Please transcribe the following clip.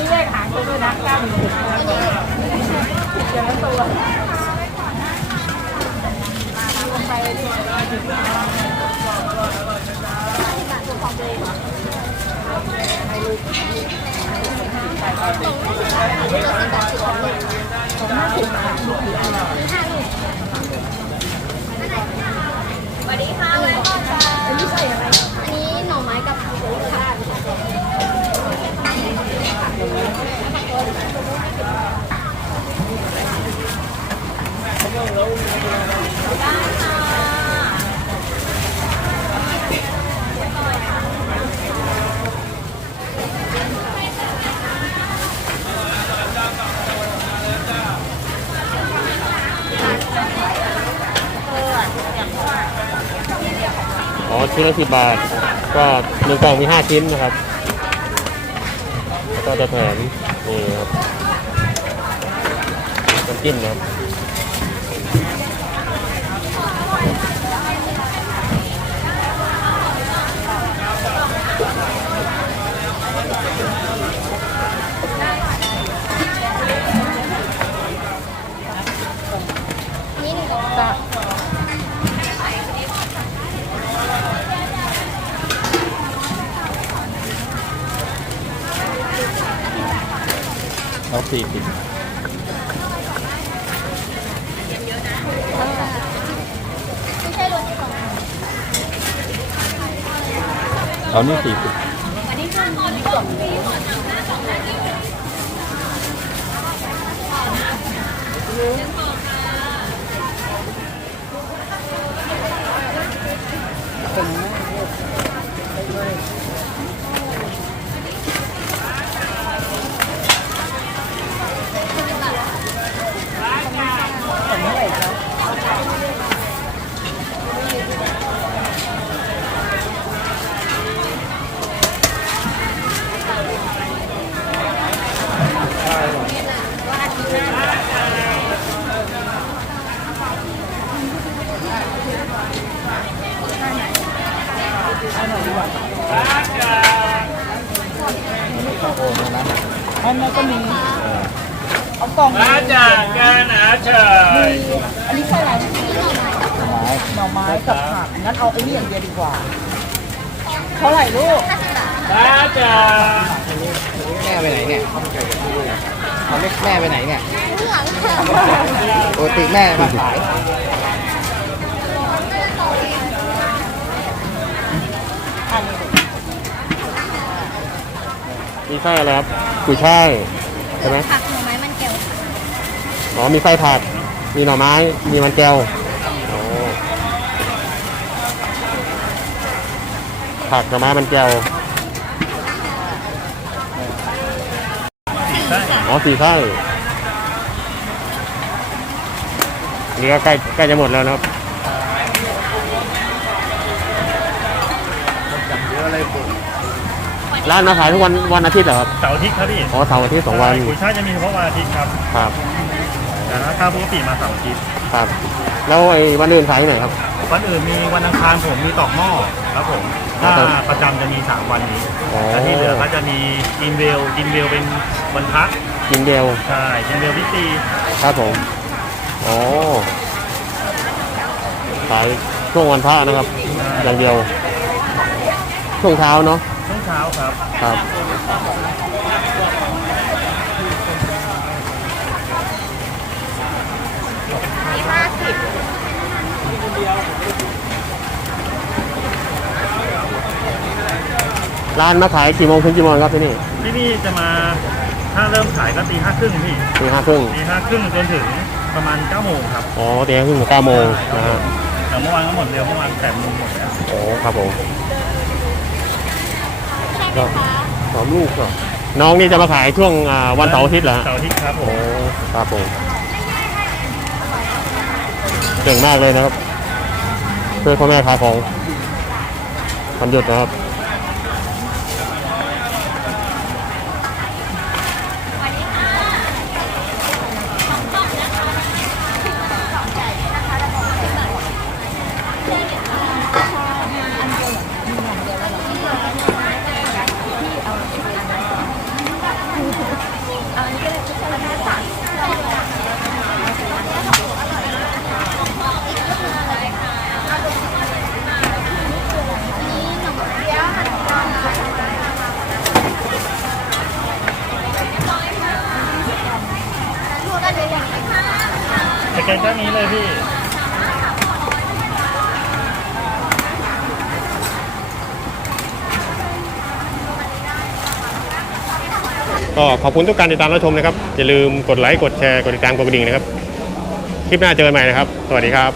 นี้แยกหางตัวด้วยนะเก้าหนึ่งเดี๋ยวละตัวลงไปเลยดิของห้าสิบค่ะลูกกี่อัน สวัสดีค่ะไว้ก่อนค่ะ อันนี้ใส่อะไร อันนี้หน่อไม้กับผักโขมค่ะได้ค่ะ อ๋อชิ้นละสิบบาท ก็หนึ่งกล่องมีห้าชิ้นนะครับ แล้วก็จะแถมนี่ครับน้ำจิ้มนะครับแล้ว สี่สิบไม่ใช่รถที่สองเอานี่สี่สิบวันนี้คือตอนนี้ องนี้หมดหนังหน้ากล่องหน้าที่เป็นอันนั้นก็มีเอากล่องมาจากการอาเฉยอันนี้ใช่อะไรหน่อไม้กับผักงั้นเอาไอ้นี่อย่างเดียวดีกว่าเท่าไหร่ลูกมาจากแม่ไปไหนเนี่ยเขาเรียกแม่ไปไหนเนี่ยข้างหลังค่ะปกติแม่มาขาย อันนี้ มีไส้อะไรครับกุยช่ายใช่ไหมผักหน่อไม้มันเกลียวอ๋อมีไส้ผัด มีหน่อไม้ มีมันแก้วอ๋อผักหน่อไม้มันแก้วสี่ไส้อ๋อสี่ไส้นี่ก็ใกล้ใกล้จะหมดแล้วนะครับ เยอะเลยปุ๊บ ร้านมาขายทุกวันวันอาทิตย์เหรอครับเสาร์อาทิตย์ครับพี่อ๋อเสาร์อาทิตย์สองวันกุยช่ายจะมีเฉพาะวันอาทิตย์ครับครับแต่ถ้าปกติมาเสาร์อาทิตย์ครับ แล้วไอ้วันอื่นขายที่ไหนครับวันอื่นมีวันอังคารผมมีตอกหม้อครับผมถ้าครับประจำจะมี3วันนี้อ๋อแล้วที่เหลือก็จะมีจินเวลจินเวลเป็นวันพักกินเดียวใช่จินเวลพิตีครับผมอ๋อขายช่วงวันพระนะครับ อย่างเดียวช่วงเช้าเนาะ ช่วงเช้าครับครับมีห้าสิบร้านมาขายกี่โมงถึงกี่โมงครับที่นี่ที่นี่จะมาถ้าเริ่มขายก็ตีห้าครึ่งพี่ตีห้าครึ่งตีห้าครึ่งจนถึงประมาณ9โมงครับอ๋อตีห้าครึ่งถึงเก้าโมงนะฮะแต่เมื่อวานก็หมดเร็วเมื่อวานแปดโมงหมดแล้วโอ้ครับผม ใช่ไหมก็คะสองลูกก็น้องนี่จะมาขายช่วงอ่าวันเสาร์อาทิตย์เหรอฮะเสาร์อาทิตย์ครับผโอ้มครับผมเก่งมากเลยนะครับช่วยพ่อแม่ขายของวันหยุดนะครับ กนแค่นี้เลยพี่ก็ขอบคุณทุกการติดตามรับชมนะครับ อย่าลืมกดไลค์ กดแชร์ กดติดตาม กดกระดิ่งนะครับ คลิปหน้าเจอกันใหม่นะครับ สวัสดีครับ